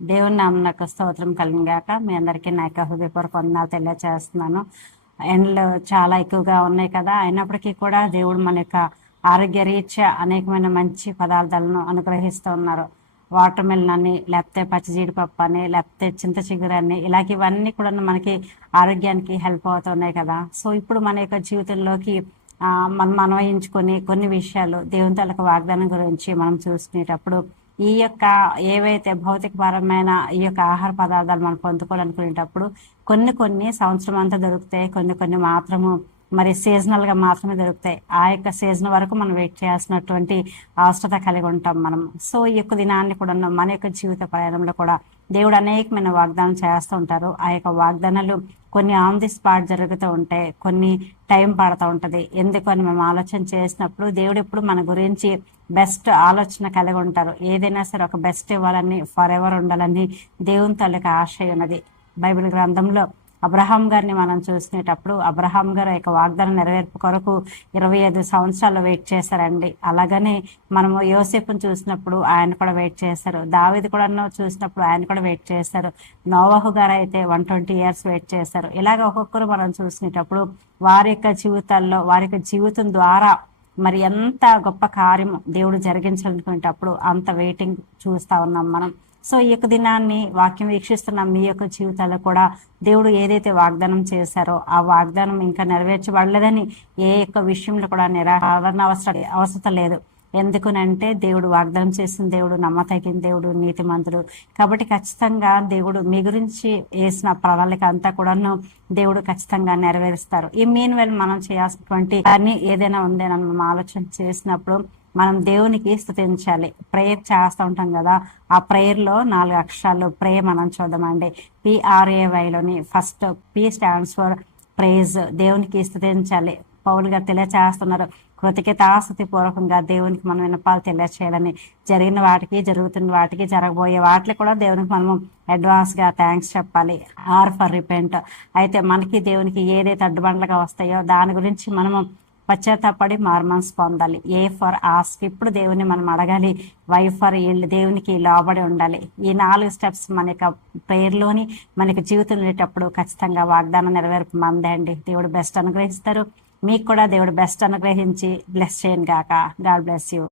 దేవుని నామమునకు స్తోత్రం కలిగిన గాక. మీ అందరికీ నా యొక్క హృదయపూర్వక వందనాలు తెలియజేస్తున్నాను. ఎండలు చాలా ఎక్కువగా ఉన్నాయి కదా, అయినప్పటికీ కూడా దేవుడు మన యొక్క ఆరోగ్య రీత్యా అనేకమైన మంచి పదార్థాలను అనుగ్రహిస్తూ ఉన్నారు. వాటర్ మిలన్ అని, లేకపోతే పచ్చి జీడిపప్పు అని, లేకపోతే చింత చిగురు అని, ఇలాగ ఇవన్నీ కూడా మనకి ఆరోగ్యానికి హెల్ప్ అవుతున్నాయి కదా. సో ఇప్పుడు మన యొక్క జీవితంలోకి మనం అన్వయించుకొని కొన్ని విషయాలు దేవుని తలకు వాగ్దానం గురించి మనం చూసుకునేటప్పుడు ఈ యొక్క ఏవైతే భౌతికపరమైన ఈ యొక్క ఆహార పదార్థాలు మనం పొందుకోవాలనుకునేటప్పుడు కొన్ని సంవత్సరం అంతా దొరుకుతాయి, కొన్ని మాత్రము మరి సీజనల్ గా మాత్రమే దొరుకుతాయి. ఆ యొక్క సీజన్ వరకు మనం వెయిట్ చేయాల్సినటువంటి అవసరత కలిగి ఉంటాం మనం. సో ఈ యొక్క దినాన్ని కూడా మన యొక్క జీవిత ప్రయాణంలో కూడా దేవుడు అనేకమైన వాగ్దానం చేస్తూ ఉంటారు. ఆ యొక్క వాగ్దానాలు కొన్ని ఆన్ ది స్పాట్ జరుగుతూ ఉంటాయి, కొన్ని టైం పడుతూ ఉంటది. ఎందుకు అని మేము ఆలోచన చేసినప్పుడు దేవుడు ఎప్పుడు మన గురించి బెస్ట్ ఆలోచన కలిగి ఉంటారు. ఏదైనా సరే ఒక బెస్ట్ ఇవ్వాలని, ఫర్ ఎవర్ ఉండాలని దేవుని తల్లికి ఆశ ఉన్నది. బైబిల్ గ్రంథంలో అబ్రహాం గారిని మనం చూసుకునేటప్పుడు అబ్రహాం గారు యొక్క వాగ్దానం నెరవేర్పు కొరకు 25 సంవత్సరాలు వెయిట్ చేశారండి. అలాగనే మనము యోసేపును చూసినప్పుడు ఆయన కూడా వెయిట్ చేశారు. దావీదు కూడా చూసినప్పుడు ఆయన కూడా వెయిట్ చేశారు. నోవహు గారు అయితే 120 years వెయిట్ చేశారు. ఇలాగ ఒక్కొక్కరు మనం చూసినప్పుడు వారి యొక్క జీవితాల్లో వారి యొక్క జీవితం ద్వారా మరి ఎంత గొప్ప కార్యం దేవుడు జరిగించాలనుకునేటప్పుడు అంత వెయిటింగ్ చూస్తా ఉన్నాం మనం. సో ఈ యొక్క దినాన్ని వాక్యం వీక్షిస్తున్న మీ యొక్క జీవితాల్లో కూడా దేవుడు ఏదైతే వాగ్దానం చేశారో ఆ వాగ్దానం ఇంకా నెరవేర్చబడలేదని ఏ యొక్క విషయంలో కూడా నిరాకరణ అవసరం లేదు. ఎందుకునంటే దేవుడు వాగ్దానం చేసిన దేవుడు నమ్మతగిన దేవుడు, నీతిమంతుడు. కాబట్టి ఖచ్చితంగా దేవుడు మీ గురించి వేసిన ప్రణాళిక అంతా కూడాను దేవుడు ఖచ్చితంగా నెరవేరుస్తారు. ఈ మీన్ వెల్ మనం చేయాల్సినటువంటి అన్ని ఏదైనా ఉందేనని మనం ఆలోచన చేసినప్పుడు మనం దేవునికి స్తుతించాలి. ప్రేయర్ చేస్తూ ఉంటాం కదా, ఆ ప్రేయర్ లో 4 అక్షరాలు ప్రేయర్ మనం చూద్దామండి. PRAYలోని first P stands for praise. దేవునికి స్తుతించాలి. పౌలు గారు తెలియచేస్తున్నారు, కృతజ్ఞతాస్తుతి పూర్వకంగా దేవునికి మనం విన్నపాలు తెలియచేయాలని. జరిగిన వాటికి, జరుగుతున్న వాటికి, జరగబోయే వాటికి కూడా దేవునికి మనము అడ్వాన్స్ గా థ్యాంక్స్ చెప్పాలి. R for repent. అయితే మనకి దేవునికి ఏదైతే అడ్డుబండ్లుగా వస్తాయో దాని గురించి మనము పశ్చాత్తాపడి మారుమనసు పొందాలి. A for ask. ఇప్పుడు దేవుని మనం అడగాలి. Y for yield. దేవునికి లోబడి ఉండాలి. ఈ 4 స్టెప్స్ మన యొక్క ప్రేయర్లోని మనకి జీవితం ఉండేటప్పుడు ఖచ్చితంగా వాగ్దానం నెరవేర్పు మందే అండి. దేవుడు బెస్ట్ అనుగ్రహిస్తారు. మీకు కూడా దేవుడు బెస్ట్ అనుగ్రహించి బ్లెస్ చేయను గాక. God bless you.